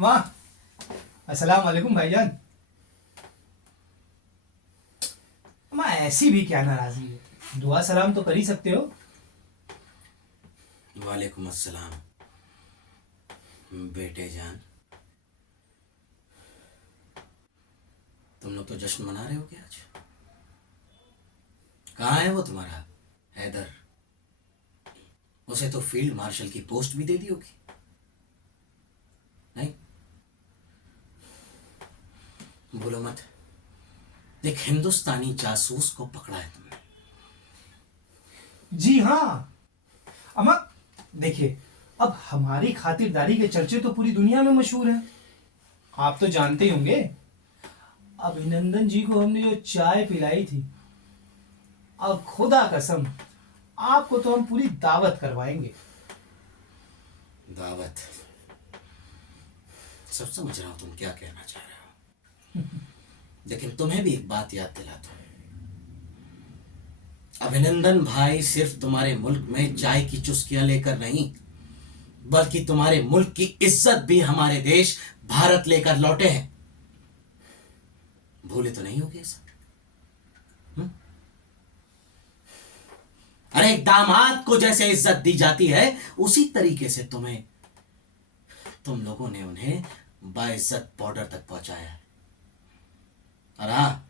वाह। अस्सलाम वालेकुम भाईजान। अम्मा ऐसी भी क्या नाराजगी है, दुआ सलाम तो कर ही सकते हो। वालेकुम अस्सलाम बेटे जान। तुम लोग तो जश्न मना रहे हो क्या आज? कहाँ है वो तुम्हारा हैदर? उसे तो फील्ड मार्शल की पोस्ट भी दे दी होगी। नहीं, बोलो मत। एक हिंदुस्तानी जासूस को पकड़ा है तुमने। जी हाँ अम्मा, देखिए, अब हमारी खातिरदारी के चर्चे तो पूरी दुनिया में मशहूर हैं। आप तो जानते ही होंगे, अभिनंदन जी को हमने जो चाय पिलाई थी, अब खुदा कसम आपको तो हम पूरी दावत करवाएंगे। दावत? सब समझ रहा हूं तुम क्या कहना चाह रहे हो, लेकिन तुम्हें भी एक बात याद दिला दूं। अभिनंदन भाई सिर्फ तुम्हारे मुल्क में चाय की चुस्कियां लेकर नहीं, बल्कि तुम्हारे मुल्क की इज्जत भी हमारे देश भारत लेकर लौटे हैं। भूले तो नहीं होगे सब? अरे एक दामाद को जैसे इज्जत दी जाती है, उसी तरीके से तुम लोगों ने उन्हें बाइज्जत बॉर्डर तक पहुंचाया है। और हाँ,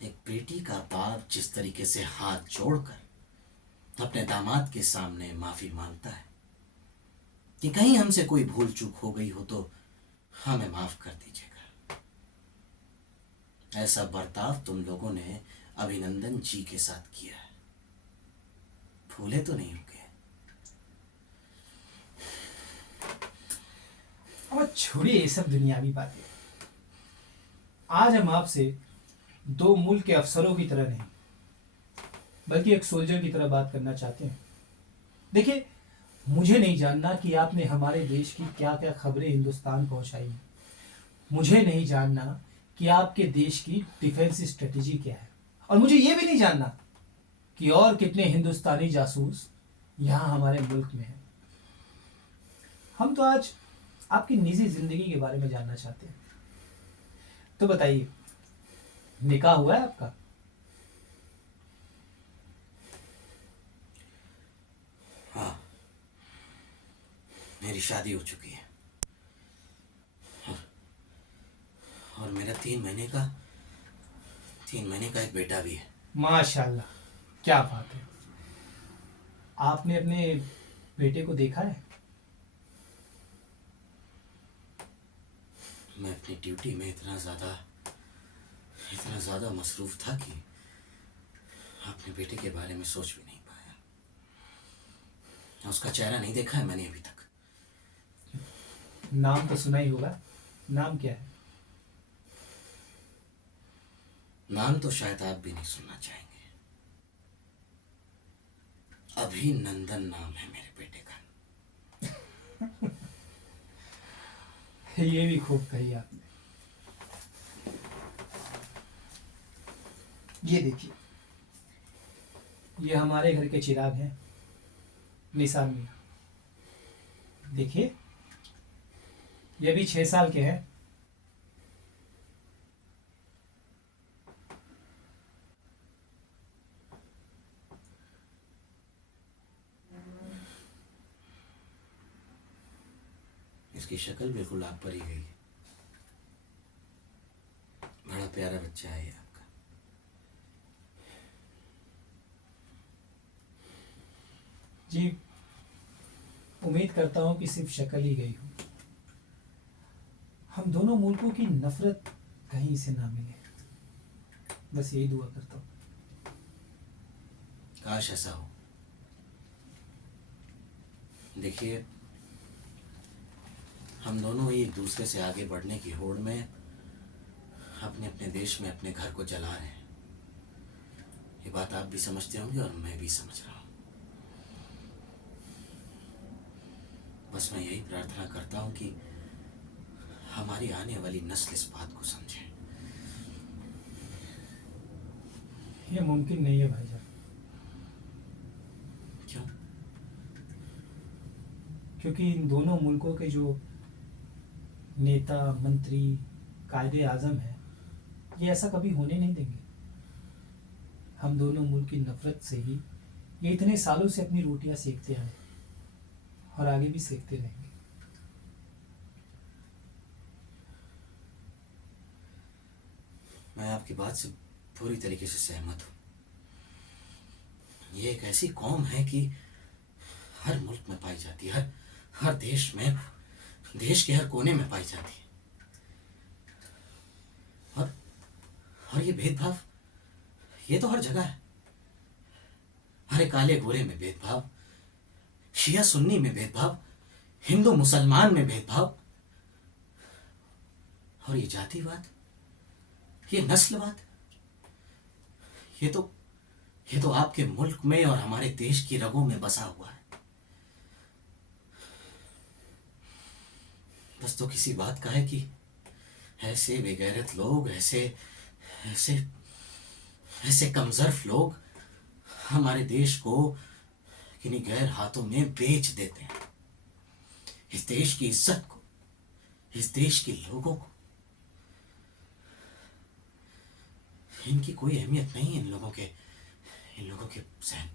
एक बेटी का बाप जिस तरीके से हाथ जोड़कर अपने दामाद के सामने माफी मांगता है कि कहीं हमसे कोई भूल चूक हो गई हो तो हमें माफ कर दीजिएगा, ऐसा बर्ताव तुम लोगों ने अभिनंदन जी के साथ किया है। भूले तो नहीं होगे? अब छोड़िए ये सब दुनियावी बातें। आज हम आपसे दो मुल्क के अफसरों की तरह नहीं, बल्कि एक सोल्जर की तरह बात करना चाहते हैं। देखिए, मुझे नहीं जानना कि आपने हमारे देश की क्या क्या खबरें हिंदुस्तान पहुंचाई हैं। मुझे नहीं जानना कि आपके देश की डिफेंस स्ट्रेटेजी क्या है। और मुझे ये भी नहीं जानना कि और कितने हिंदुस्तानी जासूस यहाँ हमारे मुल्क में हैं। हम तो आज आपकी निजी जिंदगी के बारे में जानना चाहते हैं। तो बताइए, निकाह हुआ है आपका? हाँ, मेरी शादी हो चुकी है और मेरा 3 महीने का एक बेटा भी है। माशाल्लाह, क्या बात है। आपने अपने बेटे को देखा है? मैं अपनी ड्यूटी में इतना ज़्यादा मसरूफ़ था कि अपने बेटे के बारे में सोच भी नहीं पाया। उसका चेहरा नहीं देखा है मैंने अभी तक। नाम तो सुना ही होगा। नाम क्या है? नाम तो शायद आप भी नहीं सुनना चाहेंगे। अभिनंदन नाम है मेरे बेटे का। ये भी खूब कही आपने। ये देखिए, ये हमारे घर के चिराग हैं, निसार मियाँ। देखिए, ये भी 6 साल के हैं। इसकी शक्ल बिल्कुल आप पर ही गई है। बड़ा प्यारा बच्चा है ये आपका। जी, उम्मीद करता हूँ कि सिर्फ शक्ल ही गई हो। हम दोनों मुल्कों की नफरत कहीं से ना मिले, बस यही दुआ करता हूँ। काश ऐसा हो। देखिए, हम दोनों एक दूसरे से आगे बढ़ने की होड़ में अपने अपने देश में अपने घर को जला रहे हैं। ये बात आप भी समझते होंगे और मैं भी समझ रहा हूँ। बस मैं यही प्रार्थना करता हूँ कि हमारी आने वाली नस्ल इस बात को समझे। ये मुमकिन नहीं है भाईजान। क्यों? क्योंकि इन दोनों मुल्कों के जो नेता, मंत्री, कायदे आजम है, ये ऐसा कभी होने नहीं देंगे। हम दोनों मुल्क की नफरत से ही ये इतने सालों से अपनी रोटियां सेकते आए और आगे भी सेकते रहेंगे। मैं आपकी बात से पूरी तरीके से सहमत हूँ। ये एक ऐसी कौम है कि हर मुल्क में पाई जाती है, हर हर देश में, देश के हर कोने में पाई जाती है। और और ये भेदभाव, ये तो हर जगह है। हरे काले गोरे में भेदभाव, शिया सुन्नी में भेदभाव, हिंदू मुसलमान में भेदभाव, और ये जातिवाद, ये नस्लवाद, ये तो आपके मुल्क में और हमारे देश की रगों में बसा हुआ है। बस तो किसी बात का है कि ऐसे बेगैरत लोग, ऐसे ऐसे ऐसे कमजोर लोग हमारे देश को किन्हीं गैर हाथों में बेच देते हैं। इस देश की इज्जत को, इस देश के लोगों को, इनकी कोई अहमियत नहीं। इन लोगों के सहन